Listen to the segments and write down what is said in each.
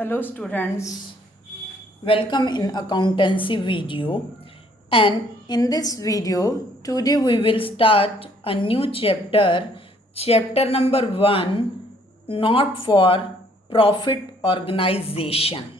Hello students, welcome in accountancy video, and in this video today we will start a new chapter number 1, not for profit organization.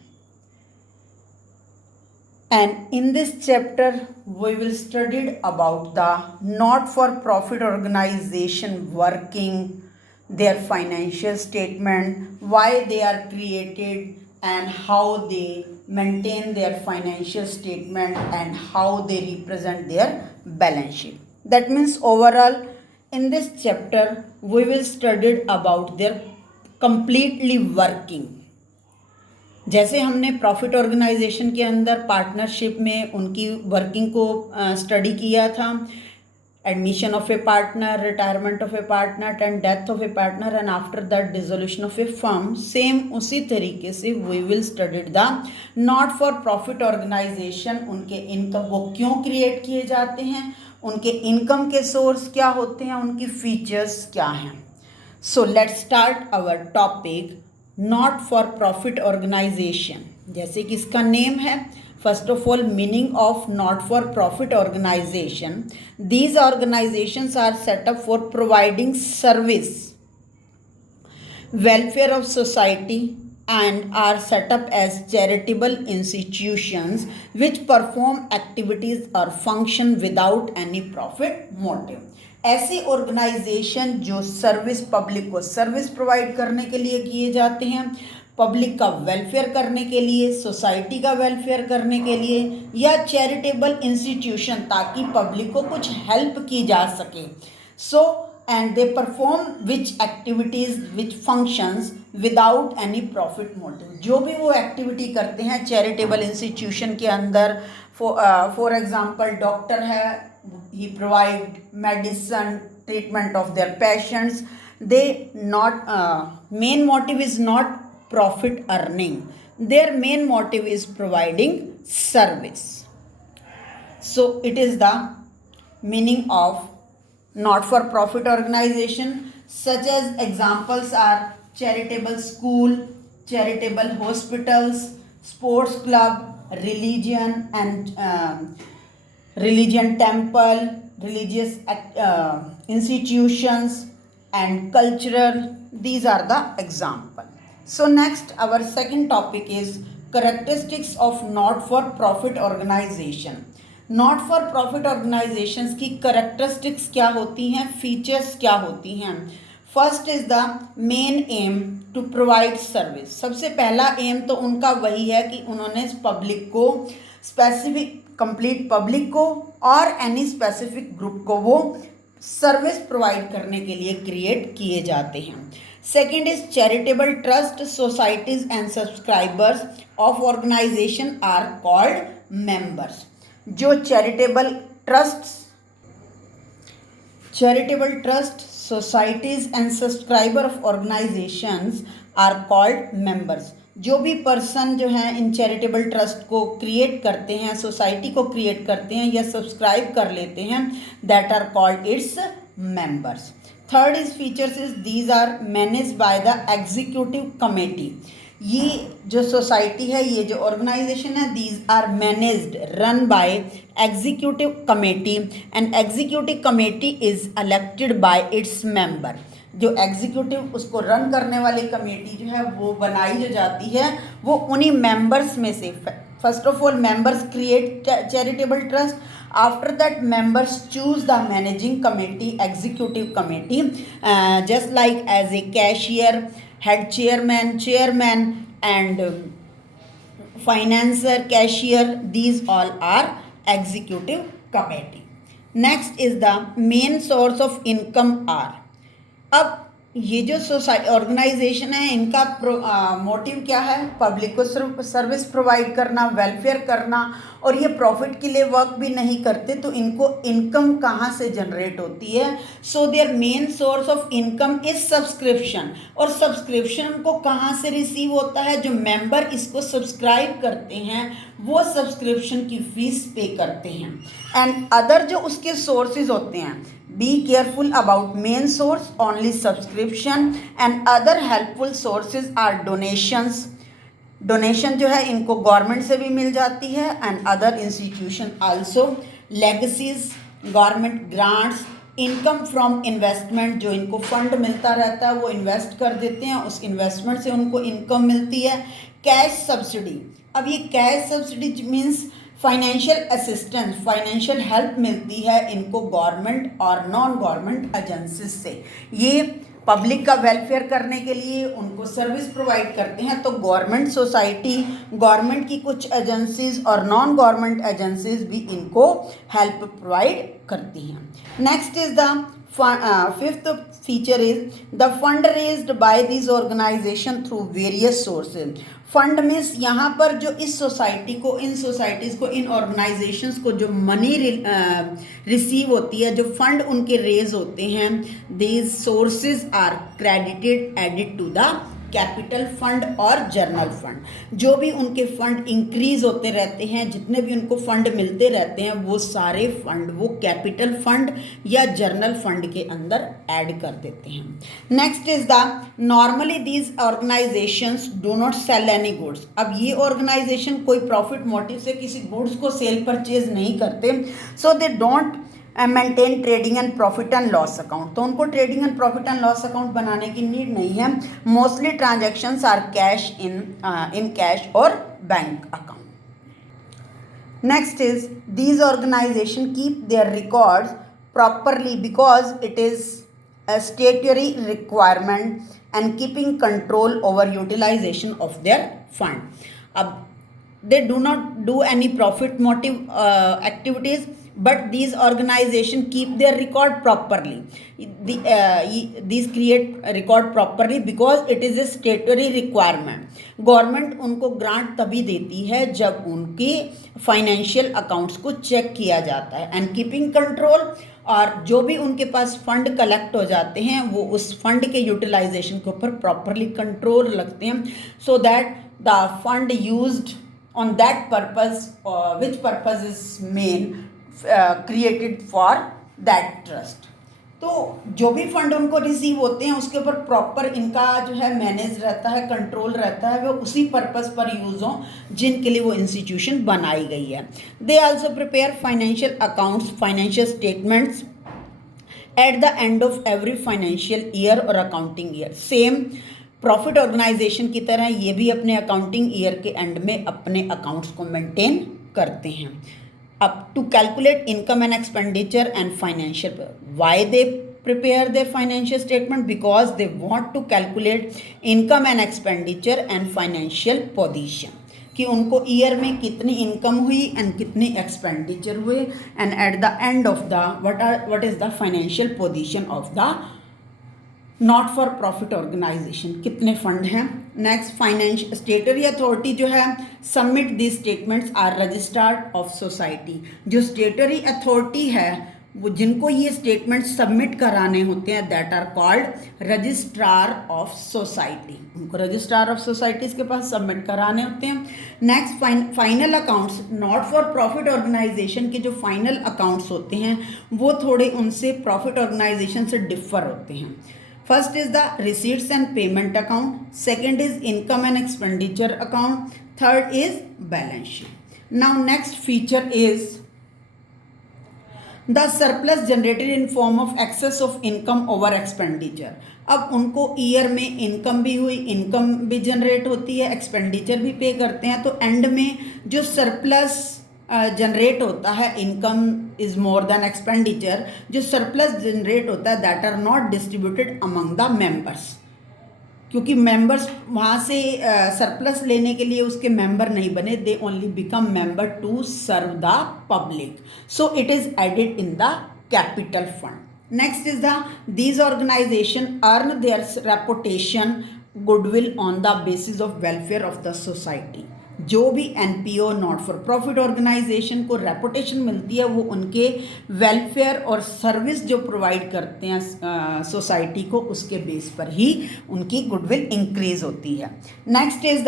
And in this chapter we will study about the not for profit organization working, their financial statement, why they are created, and how they maintain their financial statement and how they represent their balance sheet. That means overall in this chapter we will study about their completely working. जैसे हमने profit organization के अंदर partnership में उनकी working को study किया था, admission of a partner, retirement of a partner and death of a partner and after that dissolution of a firm, same उसी तरीके से we will study the not for profit organization. उनके income वो क्यों create किए जाते हैं, उनके इनकम के सोर्स क्या होते हैं, उनकी फीचर्स क्या हैं. So let's start our topic not for profit organization. जैसे कि इसका नेम है, first of all meaning of not for profit organization. These organizations are set up for providing service, welfare of society, and are set up as charitable institutions which perform activities or function without any profit motive. ऐसे organisation जो service, public को service provide करने के लिए किए जाते हैं, public का वेलफेयर करने के लिए, सोसाइटी का वेलफेयर करने के लिए, या चैरिटेबल इंस्टीट्यूशन ताकि पब्लिक को कुछ हेल्प की जा सके. सो and they perform which activities, which functions without any profit motive. जो भी वो एक्टिविटी करते हैं चैरिटेबल इंस्टीट्यूशन के अंदर, फॉर एग्जांपल डॉक्टर है, he provide medicine, treatment of their patients. They not main motive is not profit earning. Their main motive is providing service. So it is the meaning of not for profit organization. Such as examples are charitable school, charitable hospitals, sports club, religion and religion temple, religious institutions and cultural. These are the example. So next our second topic is characteristics of not for profit organization. Not for profit organizations की characteristics क्या होती हैं, features क्या होती हैं. First is the main aim to provide service. सबसे पहला M तो उनका वही है कि उन्होंने पब्लिक को, स्पेसिफिक कंप्लीट पब्लिक को और एनी स्पेसिफिक ग्रुप को वो सर्विस प्रोवाइड करने के लिए क्रिएट किए जाते हैं. Second is charitable trust, societies and subscribers of organization are called members. जो charitable trust, societies and subscriber of organizations are called members. जो भी पर्सन जो हैं इन चैरिटेबल ट्रस्ट को क्रिएट करते हैं, सोसाइटी को क्रिएट करते हैं या सब्सक्राइब कर लेते हैं, that are called its members. Third is features is these are managed by the executive committee. ये जो सोसाइटी है, ये जो ऑर्गेनाइजेशन है, these are managed, run by executive committee and executive committee is elected by its member. जो executive उसको run करने वाली कमेटी जो है वो बनाई जो जाती है वो उन्हीं मेंबर्स में से. First of all members create charitable trust. After that members choose the managing committee, executive committee, just like as a cashier, head chairman and financier, cashier. These all are executive committee. Next is the main source of income are. अब ये जो society organisation है इनका motive क्या है, public को service provide करना, welfare करना, और ये प्रॉफिट के लिए वर्क भी नहीं करते, तो इनको इनकम कहाँ से जनरेट होती है. So their main source of income is subscription. और सब्सक्रिप्शन को कहाँ से रिसीव होता है, जो मेंबर इसको सब्सक्राइब करते हैं वो सब्सक्रिप्शन की फीस पे करते हैं. एंड अदर जो उसके सोर्सेज होते हैं, be careful about main source, only subscription, and other helpful sources are donations, donation जो है इनको गवर्नमेंट से भी मिल जाती है and other institution also, legacies, government grants, income from investment, जो इनको फंड मिलता रहता है वो इन्वेस्ट कर देते हैं, उस इन्वेस्टमेंट से उनको इनकम मिलती है। कैश सब्सिडी, अब ये cash subsidy means financial assistance, financial help मिलती है इनको गवर्नमेंट और नॉन गवर्नमेंट एजेंसीज से। ये पब्लिक का वेलफेयर करने के लिए उनको सर्विस प्रोवाइड करते हैं। तो गवर्नमेंट सोसाइटी, गवर्नमेंट की कुछ एजेंसीज और नॉन गवर्नमेंट एजेंसीज भी इनको हेल्प प्रोवाइड करती हैं। Next is the fifth feature is the fund raised by this organization through various sources. Fund means यहाँ पर जो इस सोसाइटी को, इन सोसाइटीज़ को, इन ऑर्गेनाइजेशंस को जो मनी रिसीव होती है, जो फंड उनके रेज होते हैं, these sources are credited added to the capital fund और जर्नल फंड। जो भी उनके फंड इंक्रीज होते रहते हैं, जितने भी उनको फंड मिलते रहते हैं, वो सारे फंड वो कैपिटल फंड या जर्नल फंड के अंदर ऐड कर देते हैं। Next is the normally these organizations do not sell any goods. अब ये ऑर्गेनाइजेशन कोई प्रॉफिट मोटिव से किसी गुड्स को सेल परचेज नहीं करते, so they don't maintain trading and profit and loss account. तो उनको trading and profit and loss account बनाने की नीड नहीं है। Mostly transactions are cash in cash और bank account. Next is these organization keep their records properly because it is a statutory requirement and keeping control over utilization of their fund. अब they do not do any profit motive activities, but these organization keep their record properly. These create record properly because it is a statutory requirement. Government उनको grant तभी देती है जब उनके financial accounts को check किया जाता है एंड कीपिंग कंट्रोल, और जो भी उनके पास फंड कलेक्ट हो जाते हैं वो उस फंड के यूटिलाइजेशन के ऊपर प्रॉपरली कंट्रोल रखते हैं, so that the fund used on that purpose, which purpose is main created for that trust. तो जो भी फंड उनको रिसीव होते हैं उसके ऊपर प्रॉपर इनका जो है मैनेज रहता है, कंट्रोल रहता है, वो उसी पर्पस पर यूज हो जिनके लिए वो इंस्टीट्यूशन बनाई गई है। They also prepare financial accounts, financial statements at the end of every financial year और accounting year. Same profit organization की तरह ये भी अपने अकाउंटिंग ईयर के एंड में अपने अकाउंट्स को मेंटेन करते हैं। अब to calculate income and expenditure and financial, why they prepare their financial statement? Because they want to calculate income and expenditure and financial position, कि उनको ईयर में कितनी इनकम हुई एंड कितनी एक्सपेंडिचर हुए, and at the end of the what is the financial position of the not for profit organization, कितने fund हैं। Next financial statutory authority जो है submit the statements are registrar of society. जो statutory authority है वो जिनको ये statement submit कराने होते हैं that are called registrar of society, उनको रजिस्ट्रार ऑफ सोसाइटीज़ के पास सबमिट कराने होते हैं। Next final accounts, not for profit organization के जो फाइनल अकाउंट्स होते हैं वो थोड़े उनसे प्रॉफिट ऑर्गेनाइजेशन से डिफर होते हैं। First is the receipts and payment account, second is income and expenditure account, third is balance sheet. Now next feature is the surplus generated in form of excess of income over expenditure. अब उनको year में income भी हुई, income भी generate होती है, expenditure भी पे करते हैं, तो एंड में जो सरप्लस जनरेट होता है, income is more than expenditure, जो सरप्लस जनरेट होता है that are not distributed among the members, क्योंकि मेंबर्स वहाँ से सरप्लस लेने के लिए उसके मेंबर नहीं बने, they only become member to serve the public, so it is added in the capital fund. Next is the these organization earn their reputation goodwill on the basis of welfare of the society. जो भी NPO not for profit organization को reputation मिलती है वो उनके welfare और service जो provide करते हैं सोसाइटी को, उसके बेस पर ही उनकी गुडविल इंक्रीज होती है। Next is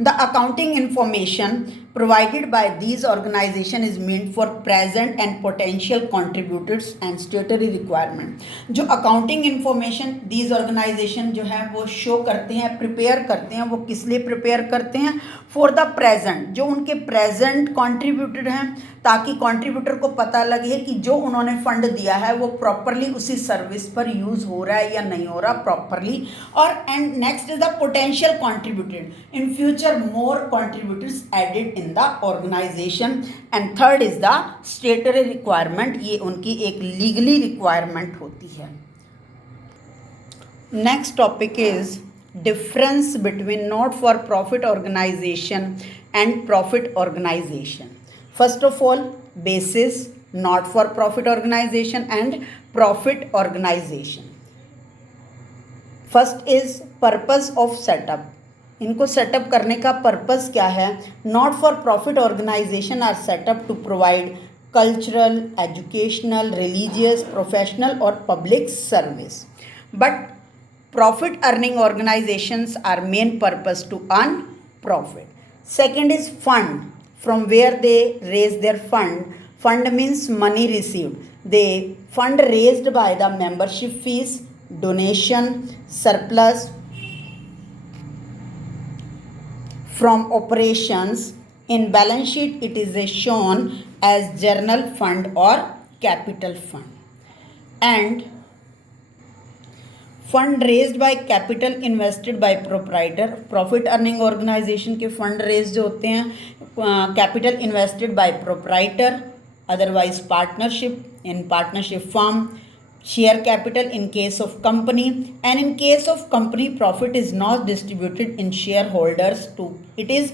the accounting information provided by these organization is meant for present and potential contributors and statutory requirement. जो अकाउंटिंग इंफॉर्मेशन these organization जो है वो शो करते हैं, प्रिपेयर करते हैं, वो किस लिए प्रिपेयर करते हैं? फॉर द प्रेजेंट, जो उनके प्रेजेंट कॉन्ट्रीब्यूटर हैं, ताकि कॉन्ट्रीब्यूटर को पता लगे कि जो उन्होंने फंड दिया है वो प्रॉपरली उसी सर्विस पर यूज हो रहा है या नहीं हो रहा प्रॉपरली. और and next is the potential contributor in future more contributors added in the organization. And third is the statutory requirement, ये उनकी एक लीगली रिक्वायरमेंट होती है. Next topic is difference between not for profit organization and profit organization. First of all, basis not for profit organization and profit organization. First is purpose of setup. इनको setup करने का purpose क्या है? Not for profit organization are setup to provide cultural, educational, religious, professional और public service. But profit earning organizations are main purpose to earn profit. Second is fund, from where they raise their fund. Fund means money received. They fund raised by the membership fees, donation, surplus from operations. In balance sheet it is shown as general fund or capital fund. And fund raised by capital invested by proprietor. Profit earning organization के fund raise जो होते हैं capital invested by proprietor, otherwise partnership, in partnership firm, share capital in case of company. And in case of company profit is not distributed in shareholders too, it is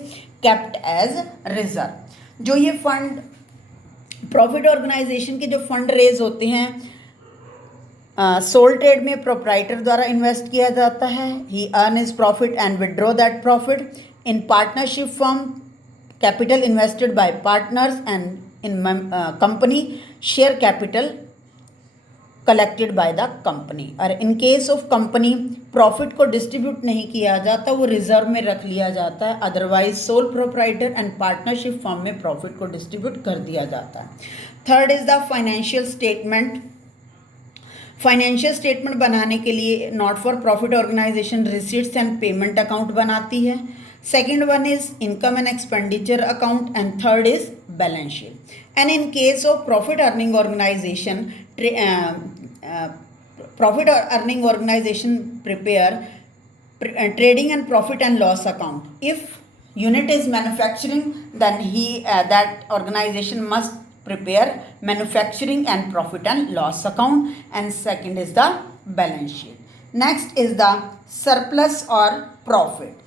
kept as reserve. जो ये fund profit organization के जो fund raise होते हैं sole trade में proprietor द्वारा invest किया जाता है. He earn is profit and withdraw that profit. In partnership firm capital invested by partners. And in company share capital collected by the company. और in case of company profit को distribute नहीं किया जाता, वो reserve में रख लिया जाता है. Otherwise sole proprietor and partnership firm में प्रॉफिट को डिस्ट्रीब्यूट कर दिया जाता है. Third is the financial statement. Financial statement बनाने के लिए not for profit organization receipts and payment account बनाती है. Second one is income and expenditure account. And third is balance sheet. And in case of profit earning organization prepare trading and profit and loss account. If unit is manufacturing, then that organization must prepare manufacturing and profit and loss account. And second is the balance sheet. Next is the surplus or profit.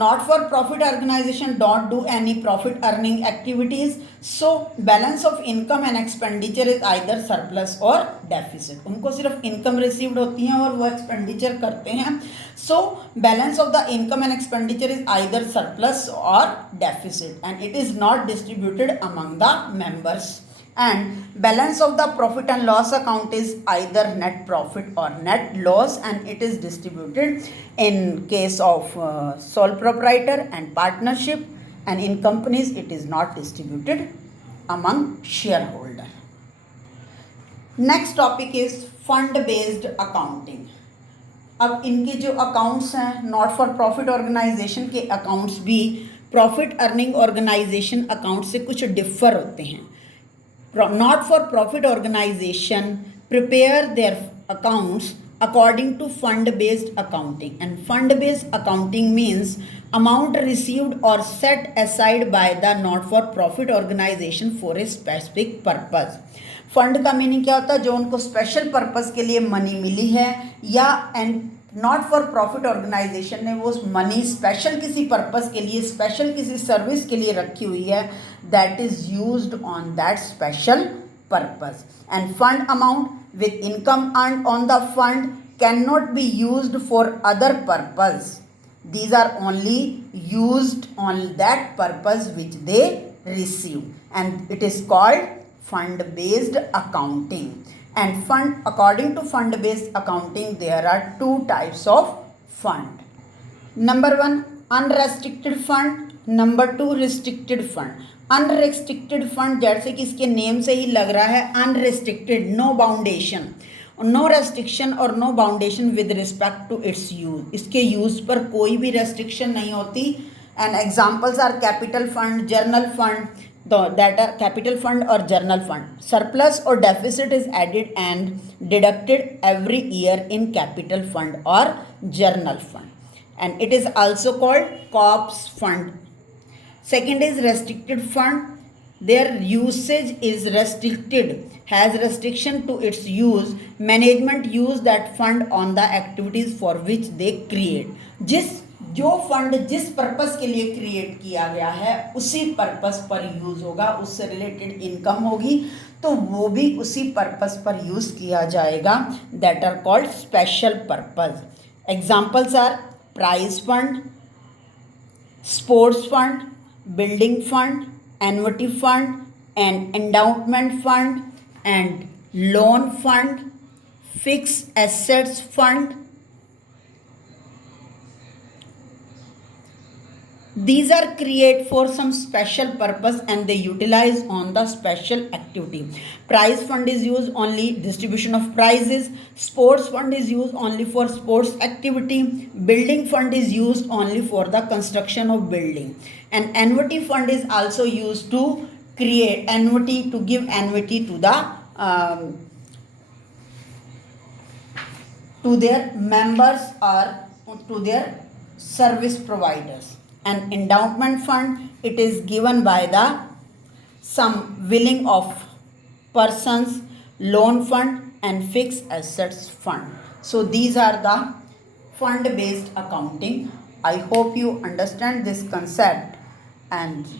Not for profit organization don't do any profit earning activities, so balance of income and expenditure is either surplus or deficit. उनको सिर्फ income received होती हैं और वो expenditure करते हैं. So balance of the income and expenditure is either surplus or deficit, and it is not distributed among the members. And balance of the profit and loss account is either net profit or net loss, and it is distributed in case of sole proprietor and partnership, and in companies it is not distributed among shareholder. Next topic is fund based accounting. अब इनके जो accounts हैं not for profit organization के accounts भी profit earning organisation account से कुछ differ होते हैं. Not for profit organization prepare their accounts according to fund based accounting, and fund based accounting means amount received or set aside by the not for profit organization for a specific purpose. Fund का meaning क्या होता है? जो उनको special purpose के लिए money मिली है, या and not for profit organization ने वो मनी स्पेशल किसी पर्पस के लिए, स्पेशल किसी सर्विस के लिए रखी हुई है, that is used on that special purpose. End fund amount with income earned on the fund can not be used for other purpose. These are only used on that purpose which they receive, and it is called fund based accounting. And fund, according to fund based accounting, there are two types of fund. Number one, unrestricted fund, number 2 restricted fund. Unrestricted fund जैसे कि इसके name से ही लग रहा है, unrestricted, no boundation, no restriction और no boundation with respect to its use. इसके यूज पर कोई भी रेस्ट्रिक्शन नहीं होती। And examples are capital fund, general fund, that are capital fund और जर्नल फंड। सरप्लस और deficit is added and deducted every year in capital fund और general fund, and it is also called corpus fund. Second is restricted fund. Their usage is restricted, has restriction to its use. Management use that fund on the activities for which they create. जो fund जिस purpose के लिए create किया गया है उसी purpose पर use होगा, उससे रिलेटेड इनकम होगी तो वो भी उसी पर्पस पर यूज किया जाएगा, that are called special purpose. Examples are prize fund, sports fund, building fund, annuity fund and endowment fund and loan fund, fix assets fund. These are created for some special purpose and they utilize on the special activity. Prize fund is used only distribution of prizes. Sports fund is used only for sports activity. Building fund is used only for the construction of building. And annuity fund is also used to create annuity, to give annuity to the to their members or to their service providers. An endowment fund, it is given by the some willing of persons, loan fund and fixed assets fund. So these are the fund based accounting. I hope you understand this concept and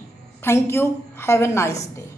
thank you. Have a nice day.